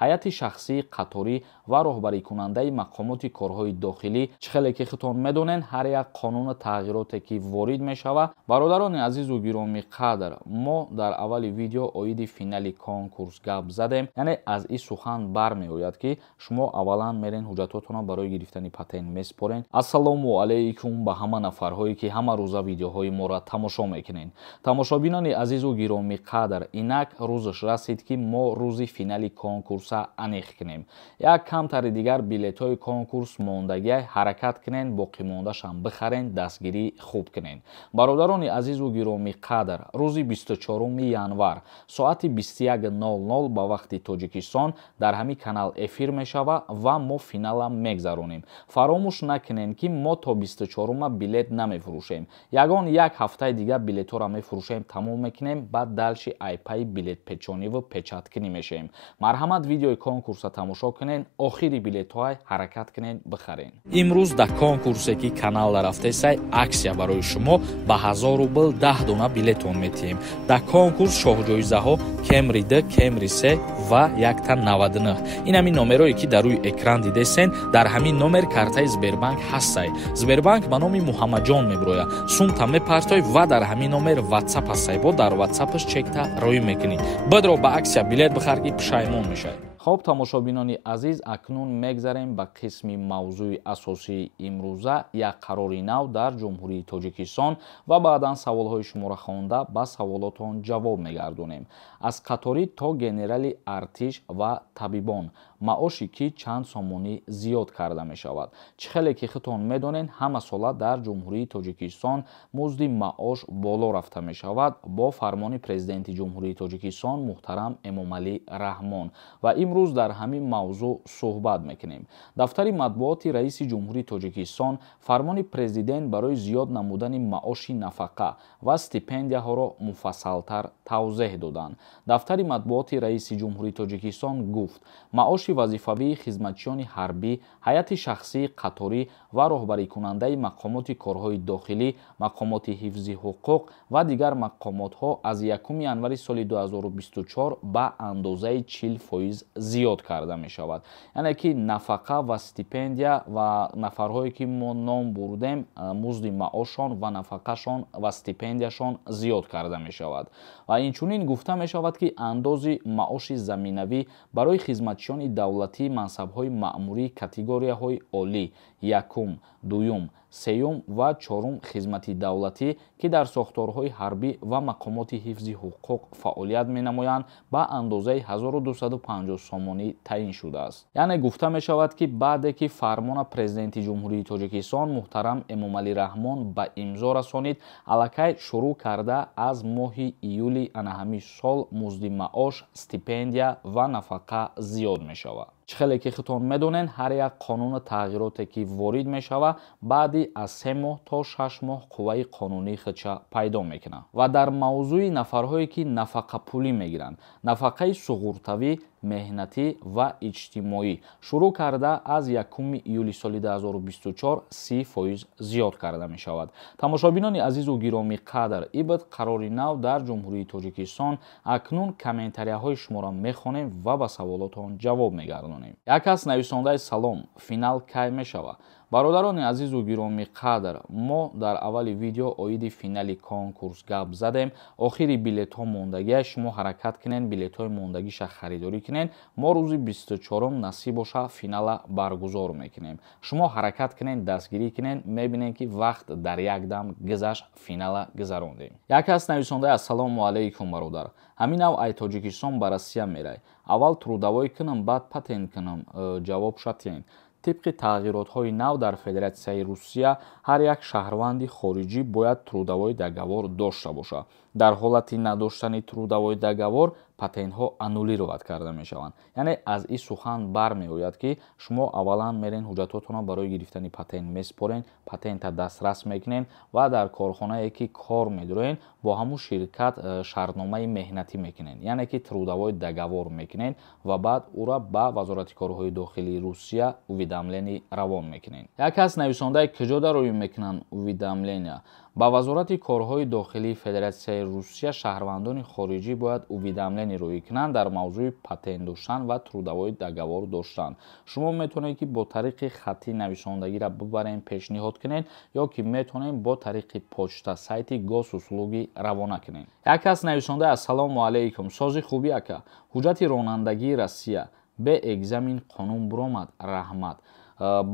ҳайати шахсии қаторӣ ва роҳбарикунандаи мақомоти корҳои дохилӣ чӣ хеле ки худтон медонед, ҳар як қонуну тағйироте ки ворид мешавад. Бародарони азизу гироми қадр, мо дар аввали видео оиди финали конкурс гап задем, яъне аз ин сухан бармеояд ки шумо аввалан мерен ҳуҷҷатотонро барои гирифтани патент меспорен. Ассалому алайкум ба ҳама нафарҳое ки ҳама рӯза видеоҳои моро тамошо мекунед. Тамошобинони азизу гироми қадр, инак рӯзаш расид ки мо рӯзи финали конкурса аниқ кунем. Як камтари дигар билетҳои конкурс мондагӣ ҳаракат кунед, боқӣ мондашам бихарен, дастгирӣ хуб кунед. Бародарони азизу гироми қадр, рӯзи 24 январ соати 21:00 ба вақти Тоҷикистон дар ҳамин канал эфир мешава ва мо финала мегзаронем. Фаромӯш накунед ки мо то 24 билет намефурӯшем. Ягон як ҳафтаи дигар билетҳоро мефурӯшем, тамом мекунем, баъд далши айпаи билетпечониву печаткунӣ мешавем. Марҳамат, видеои конкурса тамошо кунед, охири билетҳои ҳаракат кунед, бихарен. Имрӯз дар конкурсе ки каналда рафтесай аксия барои шумо ба 1000 рубл 10 дона билетон метиҳем. Дар конкурс шоҳҷоизаҳо Camry D, Camry C ва 199. Ин ҳамин номерое ки дар рӯи экран дидесен, дар ҳамин номер картаи Сбербанк ҳастай. Сбербанк ба номи Муҳаммаҷон мебирояд. Сумта мепартои ва дар ҳамин номер WhatsApp ҳастай. Бо дар WhatsAppаш чекта роӣ мекунӣ. Бидро ба аксия билет бихар ки пушаймон мешавӣ. خب тамошобинони азиз, акнун мегзарем ба қисми мавзӯи асосии имрӯза, як қарори нав дар ҷумҳурии Тоҷикистон ва баъдан саволҳои шуморо хонда ба саволотон ҷавоб мегардонем. аз қаторӣ то генерали артиш ва табибон маоши ки чанд сомонӣ зиёд карда мешавад. чӣ хеле ки худтон медонед, ҳама сола дар ҷумҳурии Тоҷикистон музди маош боло рафта мешавад бо фармони президенти ҷумҳурии Тоҷикистон муҳтарам Эмомалӣ Раҳмон ва имрӯз дар ҳамин мавзӯъ суҳбат мекунем. дафтари матбуоти раиси ҷумҳурии Тоҷикистон фармони президент барои зиёд намудани маоши нафақа ва стипендияҳоро муфассалтар тавзеҳ доданд. дафтари матбуоти раиси ҷумҳурии Тоҷикистон гуфт, маоши вазифавии хизматчиёни ҳарбӣ, ҳайати шахсии қаторӣ ва роҳбарикунандаи мақомоти корҳои дохилӣ, мақомоти ҳифзи ҳуқуқ ва дигар мақомотҳо аз 1 январи соли 2024 ба андозаи 40% зиёд карда мешавад. яъне ки нафақа ва стипендия ва нафарҳое ки мо ном бурдем, музди маошон ва нафақашон ва стипендияшон зиёд карда мешавад. ва инчунин гуфта мешавад ки андози маоши заминавӣ барои хизматчиёни давлатии мансабҳои маъмурии категорияҳои олӣ, якум, дуюм, сеюм ва чорум хизмати давлатӣ ки дар сохторҳои ҳарбӣ ва мақомоти ҳифзи ҳуқуқ фаъолият менамоянд ба андозаи 1250 сомонӣ таъин шудааст. яъне гуфта мешавад ки баъде ки фармона президенти ҷумҳурии Тоҷикистон муҳтарам Эмомалӣ Раҳмон ба имзо расонид, аллакай шурӯъ карда аз моҳи июли ана ҳамин сол музди маош, стипендия ва нафақа зиёд мешавад. чӣ хеле ки худтон медонед, ҳар як қонуну тағйироте ки ворид мешава, баъди аз 3 моҳ то 6 моҳ қувваи қонунии худша пайдо мекунад. ва дар мавзӯи нафарҳое ки нафақапулӣ мегиранд, нафақаи суғуртавӣ, меҳнатӣ ва иҷтимоӣ шурӯъ карда аз 1 июли соли 2024 30% зиёд карда мешавад. тамошобинони азизу гироми қадр, ибд қарори нав дар ҷумҳурии Тоҷикистон. акнун комментарияҳои шуморо мехонем ва ба саволотон ҷавоб мегардонем. як кас нависондаи салом, финал кай мешавад? бародарони азизу гироми қадр, мо дар аввали видео оиди финали конкурс гап задем. охири билетҳо мондагӣ, шумо ҳаракат кунед, билетҳои мондагиша харидорӣ кунед. мо рӯзи 24 насиб боша финала баргузор мекунем. шумо ҳаракат кунед, дастгирӣ кунед, мебинед ки вақт дар якдам гузашт, финала гузарондем. як кас нависонда: ассалому алайкум бародар, ҳаминав ай Тоҷикистон ба Россия мерай, аввал трудовой кунам, баъд патент кунам. ҷавоб шатиен. طبق تغییرات‌های نو در فدراسیای روسیه هر یک شهروند خارجی باید трудовой договор داشته باشد. در حالت نداشتن трудовой договор патентҳо аннулировать карда мешаванд. яъне аз ин сухан бармеояд ки шумо аввалан мерен ҳуҷҷатотонро барои гирифтани патент меспорен, патента дастрас мекунен ва дар корхонае ки кор медорен бо ҳамун ширкат шартномаи меҳнатӣ мекунен, яъне ки трудовой договор мекунен ва баъд ура ба вазорати корҳои дохилии Русия уведомление равон мекунен. як кас нависондаи куҷо дароӣ мекунанд уведомления? ба вазорати корҳои дохилии Федератсияи Русия шаҳрвандони хориҷӣ бояд уведомление рӯӣ кунанд дар мавзӯи патент доштан ва трудовой договор доштан. Шумо метавонед ки бо тариқи хаттӣ нависондагиро бибарен пешниҳод кунед ё ки метавонед бо тариқи почта сайти госуслуги равона кунед. Як кас нависонда: ассалому алайкум, сози хубӣ ака, ҳуҷҷати ронандагии Россия бе экзамен қонун буромад, раҳмат.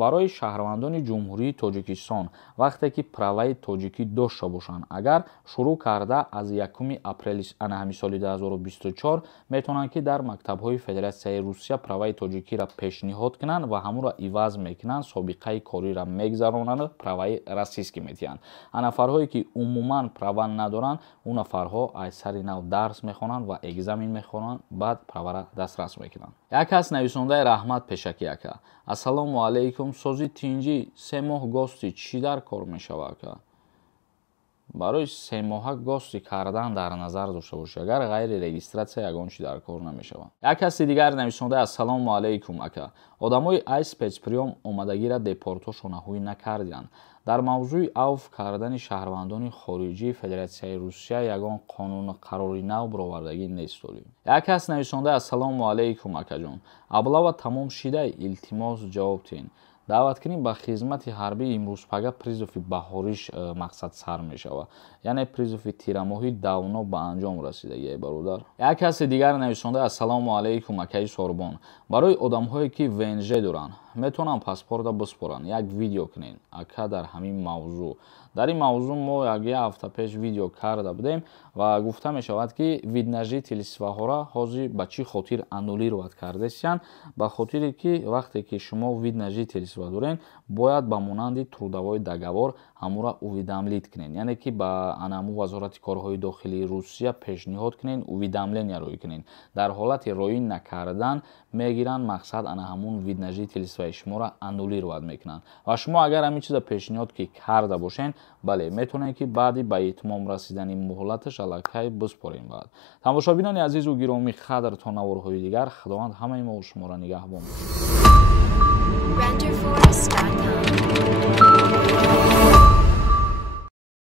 Барои шаҳрвандони ҷумҳурии Тоҷикистон вақте ки праваи тоҷикӣ дошта бошанд, агар шурӯъ карда аз 1 апрели ҳамин соли 2024 метавонанд ки дар мактабҳои Федератсияи Русия праваи тоҷикиро пешниҳод кунанд ва ҳамонро иваз мекунанд, собиқаи кориро мегзаронанд, праваи российскӣ метиҳанд. Нафарҳое ки умуман права надоранд, он нафарҳо аз сари нав дарс мехонанд ва экзамен мехонанд, баъд правара дастрас мекунанд. Як кас нависондаи Раҳмат Пешакӣ ака: ассалому алайкум, сози тинҷӣ 3 моҳ гости чӣ дар кор мешавад ака? Барои 3 моҳа гости кардан дар назар дошта бошед, агар ғайри регистратсия ягон чӣ дар кор намешавад. Як каси дигар нависонда: ассалому алайкум ака, одамои ай спецприём омадагиро депорто шонаҳӯй накарданд. Дар мавзӯи авф кардани шаҳрвандони хориҷии Федератсияи Русия ягон қонуни қарори нав баровардагӣ нест дорем. Як кас нависонда: ассалому алайкум акаҷон, аблава тамом шидай, илтимос ҷавоб тиҳед. даъваткунӣ ба хизмати ҳарбии имрӯзпага призови баҳориш мақсад сар мешавад, яъне призови тирамоҳӣ давно ба анҷом расидагие бародар. Як каси дигар нависонда: ассалому алайкум акаи Сорбон, барои одамҳое ки ВНЖ доранд метавонанд паспорта биспоранд, як видео кунед ака дар ҳамин мавзӯъ. Дар ин мавзӯъ мо як ҳафта пеш видео карда будем ва гуфта мешавад ки виднажительствоҳоро ҳозир ба чӣ хотир аннулировать кардастанд, ба хотире ки вақте ки шумо виднажительство доред бояд ба монанди трудовой договор ҳамура уведомлит кунед, яъне ки ба анаму вазорати корҳои дохилии Русия пешниҳод кунед, уведомление рӯй кунед. Дар ҳолати рӯй накардан мегиранд, мақсад ана ҳамун виднажительствои шуморо аннулировать мекунанд. Ва шумо агар ҳамин чиза пешниҳод ки карда бошед, бале метавонед ки баъди ба итмом расидани муҳлаташ аллакай биспорем. баъд тамошобинони азизу гиромӣ, қадр то наворҳои дигар, худованд ҳамаи мо шуморо нигаҳбон бошад.